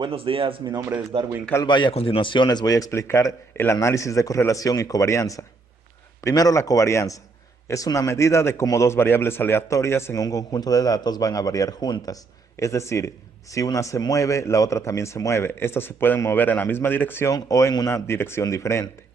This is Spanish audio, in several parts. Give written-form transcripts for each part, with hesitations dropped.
Buenos días, mi nombre es Darwin Calva y a continuación les voy a explicar el análisis de correlación y covarianza. Primero, la covarianza. Es una medida de cómo dos variables aleatorias en un conjunto de datos van a variar juntas. Es decir, si una se mueve, la otra también se mueve. Estas se pueden mover en la misma dirección o en una dirección diferente.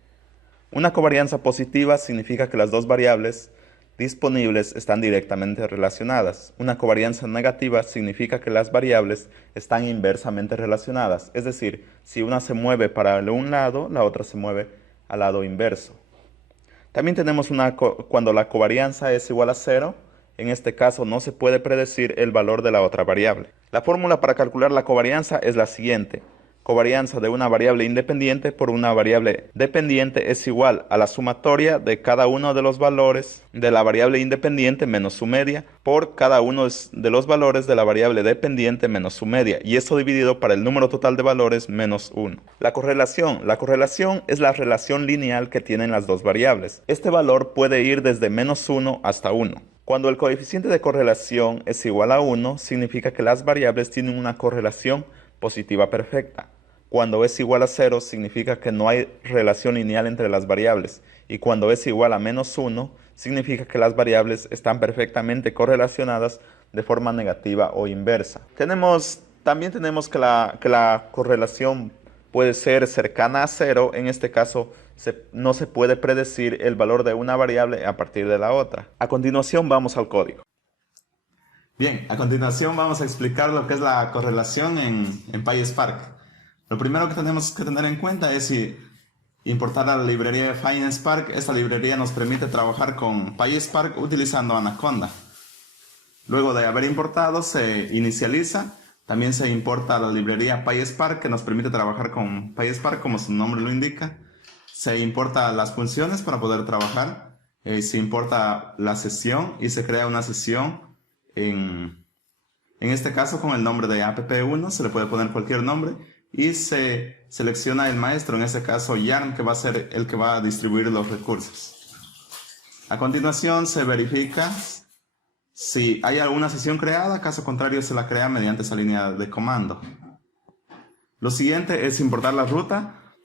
Una covarianza positiva significa que las dos variables disponibles están directamente relacionadas. Una covarianza negativa significa que las variables están inversamente relacionadas, es decir, si una se mueve para un lado, la otra se mueve al lado inverso. También tenemos cuando la covarianza es igual a 0, en este caso no se puede predecir el valor de la otra variable. La fórmula para calcular la covarianza es la siguiente. Covarianza de una variable independiente por una variable dependiente es igual a la sumatoria de cada uno de los valores de la variable independiente menos su media por cada uno de los valores de la variable dependiente menos su media, y esto dividido para el número total de valores menos 1. La correlación es la relación lineal que tienen las dos variables. Este valor puede ir desde menos 1 hasta 1. Cuando el coeficiente de correlación es igual a 1, significa que las variables tienen una correlación positiva perfecta. Cuando es igual a 0, significa que no hay relación lineal entre las variables. Y cuando es igual a menos 1, significa que las variables están perfectamente correlacionadas de forma negativa o inversa. También tenemos que la correlación puede ser cercana a 0. En este caso, no se puede predecir el valor de una variable a partir de la otra. A continuación, vamos al código. Bien, a continuación vamos a explicar lo que es la correlación en PySpark. Lo primero que tenemos que tener en cuenta es importar a la librería de FineSpark. Esta librería nos permite trabajar con PySpark utilizando Anaconda. Luego de haber importado, se inicializa. También se importa la librería PySpark, que nos permite trabajar con PySpark, como su nombre lo indica. Se importa las funciones para poder trabajar. Se importa la sesión y se crea una sesión. En este caso, con el nombre de app1, se le puede poner cualquier nombre y se selecciona el maestro, en este caso Yarn, que va a ser el que va a distribuir los recursos. A continuación se verifica si hay alguna sesión creada, caso contrario se la crea mediante esa línea de comando. Lo siguiente es importar la ruta.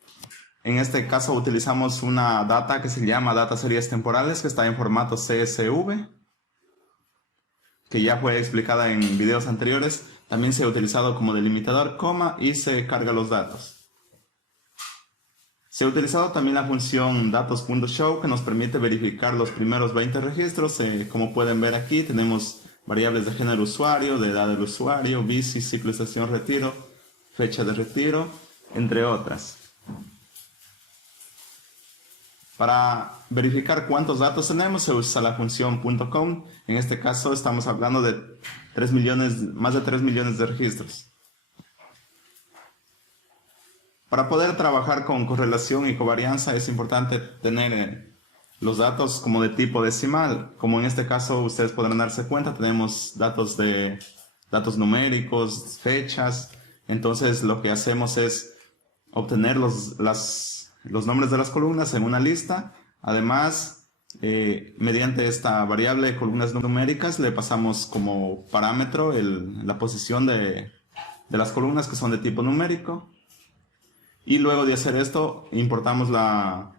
En este caso utilizamos una data que se llama data series temporales, que está en formato CSV, que ya fue explicada en videos anteriores. También se ha utilizado como delimitador, coma, y se carga los datos. Se ha utilizado también la función datos.show, que nos permite verificar los primeros 20 registros. Como pueden ver aquí, tenemos variables de género usuario, de edad del usuario, bici, ciclo, estación, retiro, fecha de retiro, entre otras. Para verificar cuántos datos tenemos, se usa la función .count. En este caso estamos hablando de más de 3 millones de registros. Para poder trabajar con correlación y covarianza es importante tener los datos como de tipo decimal. Como en este caso ustedes podrán darse cuenta, tenemos datos numéricos, fechas. Entonces lo que hacemos es obtener los nombres de las columnas en una lista. Además, mediante esta variable de columnas numéricas le pasamos como parámetro la posición de las columnas que son de tipo numérico. Y luego de hacer esto, importamos la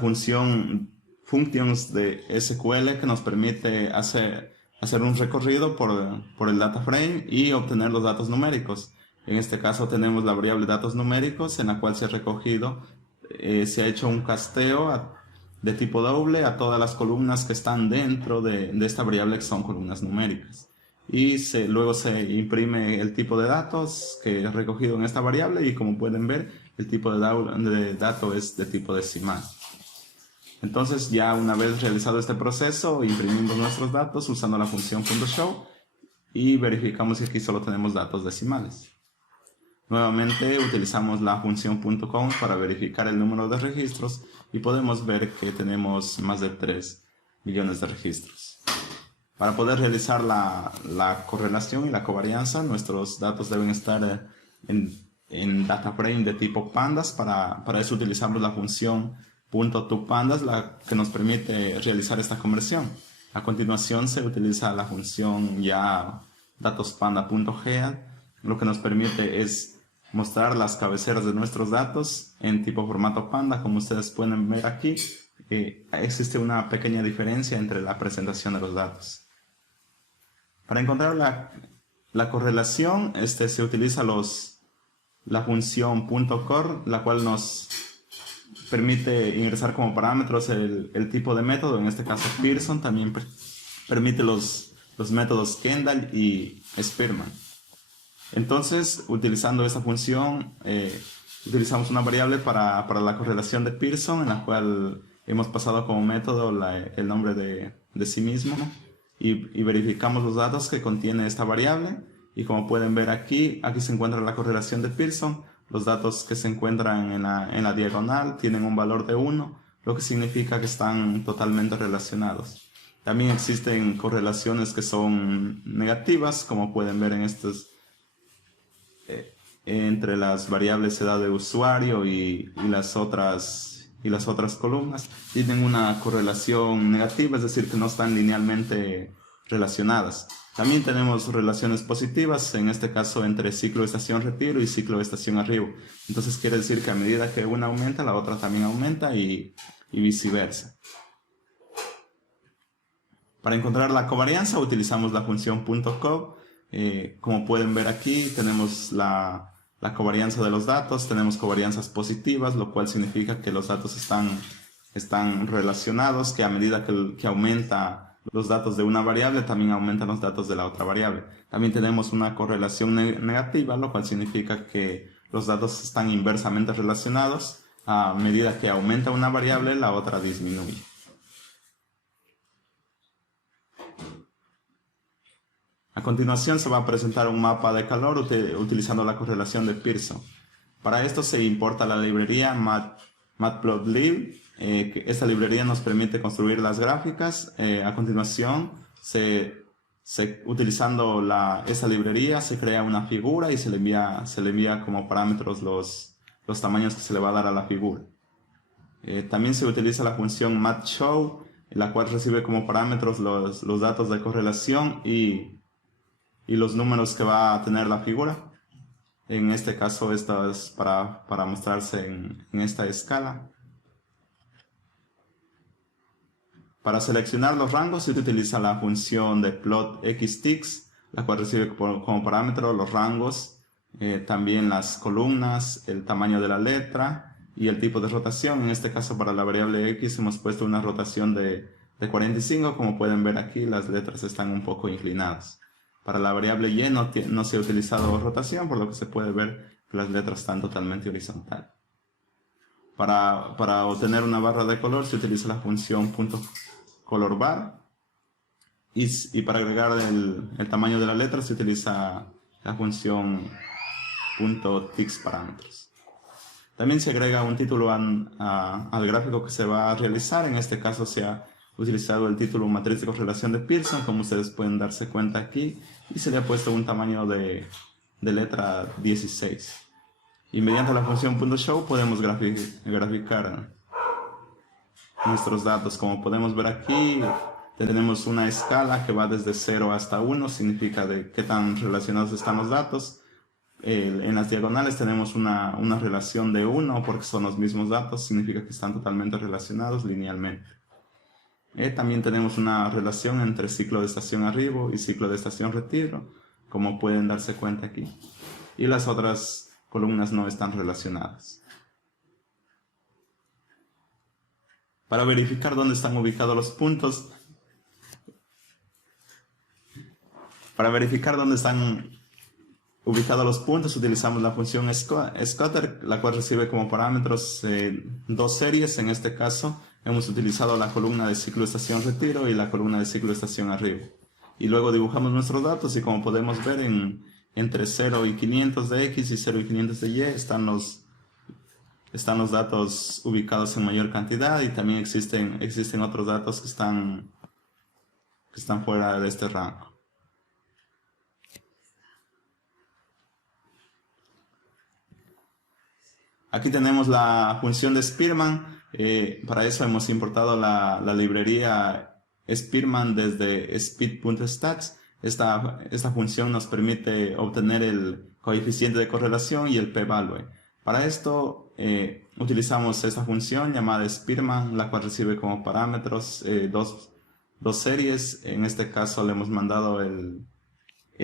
función functions de SQL, que nos permite hacer un recorrido por el data frame y obtener los datos numéricos. En este caso tenemos la variable datos numéricos, en la cual se ha recogido, se ha hecho un casteo de tipo doble a todas las columnas que están dentro de esta variable, que son columnas numéricas. Y luego se imprime el tipo de datos que es recogido en esta variable, y como pueden ver, el tipo de dato es de tipo decimal. Entonces, ya una vez realizado este proceso, imprimimos nuestros datos usando la función .show y verificamos que aquí solo tenemos datos decimales. Nuevamente utilizamos la función .count para verificar el número de registros y podemos ver que tenemos más de 3 millones de registros. Para poder realizar la correlación y la covarianza, nuestros datos deben estar en data frame de tipo pandas. Para eso utilizamos la función .toPandas, la que nos permite realizar esta conversión. A continuación se utiliza la función ya datospanda.gead, lo que nos permite es mostrar las cabeceras de nuestros datos en tipo formato Panda. Como ustedes pueden ver aquí, existe una pequeña diferencia entre la presentación de los datos. Para encontrar la correlación, se utiliza la función .cor, la cual nos permite ingresar como parámetros el tipo de método, en este caso Pearson. También permite los métodos Kendall y Spearman. Entonces, utilizando esa función, utilizamos una variable para la correlación de Pearson, en la cual hemos pasado como método el nombre de sí mismo, y verificamos los datos que contiene esta variable. Y como pueden ver aquí se encuentra la correlación de Pearson. Los datos que se encuentran en la diagonal tienen un valor de 1, lo que significa que están totalmente relacionados. También existen correlaciones que son negativas, como pueden ver en estos, entre las variables edad de usuario y las otras columnas. Tienen una correlación negativa, es decir, que no están linealmente relacionadas. También tenemos relaciones positivas, en este caso entre ciclo de estación retiro y ciclo de estación arribo. Entonces quiere decir que a medida que una aumenta, la otra también aumenta y viceversa. Para encontrar la covarianza utilizamos la función .co. Como pueden ver aquí tenemos la covarianza de los datos. Tenemos covarianzas positivas, lo cual significa que los datos están relacionados, que a medida que aumenta los datos de una variable, también aumentan los datos de la otra variable. También tenemos una correlación negativa, lo cual significa que los datos están inversamente relacionados. A medida que aumenta una variable, la otra disminuye. A continuación se va a presentar un mapa de calor utilizando la correlación de Pearson. Para esto se importa la librería matplotlib. Esta librería nos permite construir las gráficas. A continuación, utilizando esta librería, se crea una figura y se le envía como parámetros los tamaños que se le va a dar a la figura. También se utiliza la función matShow, la cual recibe como parámetros los datos de correlación y los números que va a tener la figura. En este caso, esto es para mostrarse en esta escala. Para seleccionar los rangos se utiliza la función de plotxtix, la cual recibe como parámetro los rangos, también las columnas, el tamaño de la letra y el tipo de rotación. En este caso, para la variable x hemos puesto una rotación de 45. Como pueden ver aquí, las letras están un poco inclinadas. Para la variable y no se ha utilizado rotación, por lo que se puede ver que las letras están totalmente horizontales. Para obtener una barra de color se utiliza la función .colorBar, y para agregar el tamaño de la letra se utiliza la función .TextParámetros. También se agrega un título al gráfico que se va a realizar. En este caso se ha utilizado el título matriz de correlación de Pearson, como ustedes pueden darse cuenta aquí, y se le ha puesto un tamaño de letra 16. Y mediante la función .show podemos graficar nuestros datos. Como podemos ver aquí, tenemos una escala que va desde 0 hasta 1, significa de qué tan relacionados están los datos. En las diagonales tenemos una relación de 1, porque son los mismos datos, significa que están totalmente relacionados linealmente. También tenemos una relación entre ciclo de estación arribo y ciclo de estación retiro, como pueden darse cuenta aquí. Y las otras columnas no están relacionadas. Para verificar dónde están ubicados los puntos, utilizamos la función scatter, la cual recibe como parámetros dos series. En este caso hemos utilizado la columna de ciclo de estación retiro y la columna de ciclo de estación arribo. Y luego dibujamos nuestros datos, y como podemos ver, entre 0 y 500 de X y 0 y 500 de Y están los datos ubicados en mayor cantidad, y también existen otros datos que están fuera de este rango. Aquí tenemos la función de Spearman. Para eso hemos importado la librería Spearman desde speed.stats. esta función nos permite obtener el coeficiente de correlación y el p-value. Para esto utilizamos esta función llamada Spearman, la cual recibe como parámetros dos series. En este caso le hemos mandado el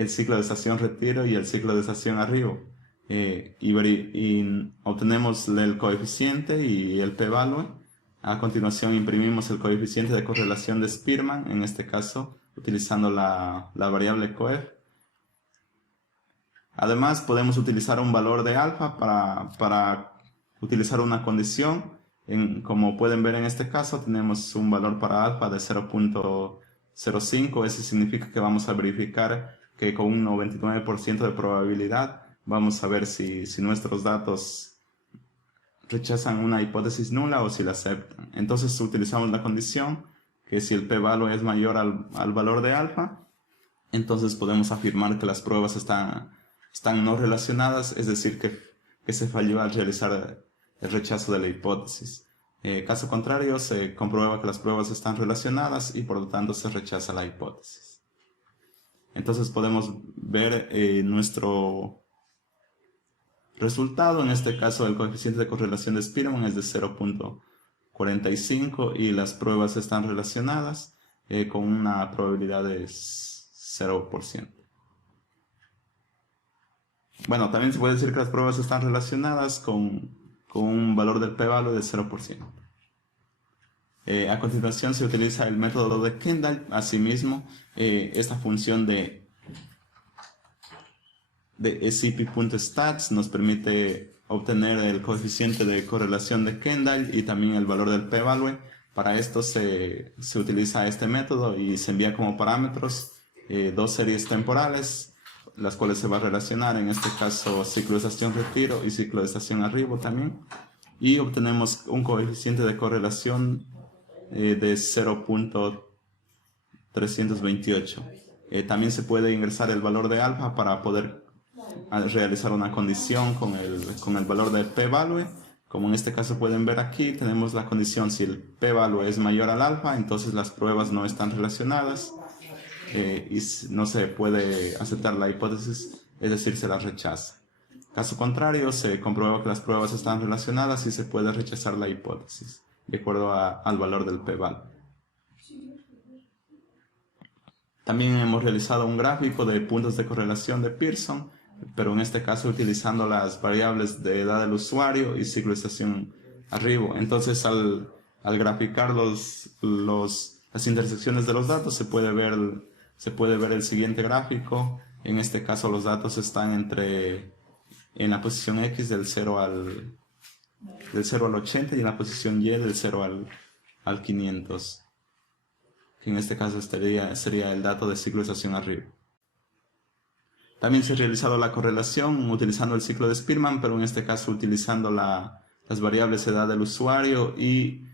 ciclo de estación retiro y el ciclo de estación arribo. Y obtenemos el coeficiente y el p-value. A continuación imprimimos el coeficiente de correlación de Spearman, en este caso utilizando la variable coef. Además podemos utilizar un valor de alfa para utilizar una condición. Como pueden ver en este caso tenemos un valor para alfa de 0.05. Eso significa que vamos a verificar que con un 99% de probabilidad vamos a ver si nuestros datos rechazan una hipótesis nula o si la aceptan. Entonces utilizamos la condición que si el p-value es mayor al valor de alfa, entonces podemos afirmar que las pruebas están no relacionadas, es decir, que se falló al realizar el rechazo de la hipótesis. Caso contrario, se comprueba que las pruebas están relacionadas y por lo tanto se rechaza la hipótesis. Entonces podemos ver nuestro resultado. En este caso el coeficiente de correlación de Spearman es de 0.45 y las pruebas están relacionadas con una probabilidad de 0%. Bueno, también se puede decir que las pruebas están relacionadas con un valor del p-value de 0%. A continuación se utiliza el método de Kendall. Asimismo, esta función de scp.stats nos permite obtener el coeficiente de correlación de Kendall y también el valor del p-value. Para esto se utiliza este método y se envía como parámetros dos series temporales, las cuales se va a relacionar, en este caso ciclo de estación retiro y ciclo de estación arribo también, y obtenemos un coeficiente de correlación de 0.328. También se puede ingresar el valor de alfa para poder realizar una condición con el valor de p-value. Como en este caso pueden ver aquí, tenemos la condición: si el p-value es mayor al alfa, entonces las pruebas no están relacionadas y no se puede aceptar la hipótesis, es decir, se la rechaza. Caso contrario, se comprueba que las pruebas están relacionadas y se puede rechazar la hipótesis de acuerdo al valor del p-value. También hemos realizado un gráfico de puntos de correlación de Pearson, pero en este caso utilizando las variables de edad del usuario y ciclo de estación arribo. Entonces al graficar las intersecciones de los datos se puede ver el siguiente gráfico. En este caso los datos están en la posición X del 0 al 80 y en la posición Y del 0 al 500. Que en este caso sería el dato de ciclo de estación arriba. También se ha realizado la correlación utilizando el ciclo de Spearman, pero en este caso utilizando las variables edad del usuario y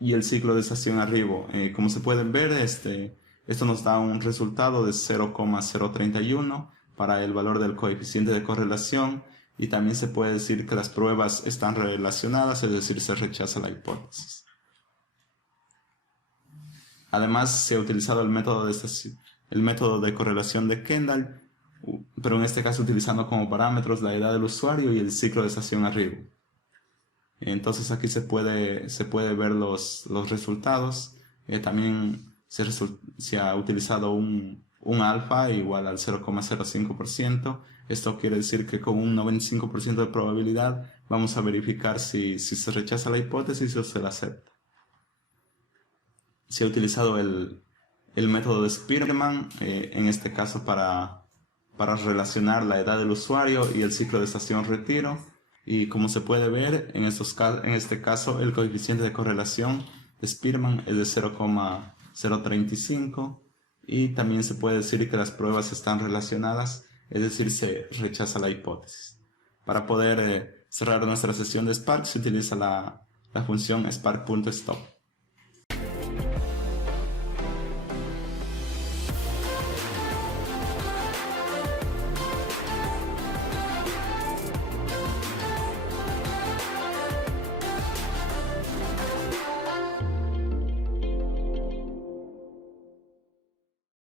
el ciclo de estación arribo. Como se pueden ver, esto nos da un resultado de 0,031 para el valor del coeficiente de correlación, y también se puede decir que las pruebas están relacionadas, es decir, se rechaza la hipótesis. Además, se ha utilizado el método de correlación de Kendall, pero en este caso utilizando como parámetros la edad del usuario y el ciclo de estación arribo. Entonces aquí se puede ver los resultados. También se ha utilizado un alfa igual al 0,05%. Esto quiere decir que con un 95% de probabilidad vamos a verificar si se rechaza la hipótesis o se la acepta. Se ha utilizado el método de Spearman, en este caso para relacionar la edad del usuario y el ciclo de estación retiro. Y como se puede ver, en este caso el coeficiente de correlación de Spearman es de 0,035 y también se puede decir que las pruebas están relacionadas, es decir, se rechaza la hipótesis. Para poder cerrar nuestra sesión de Spark se utiliza la función spark.stop.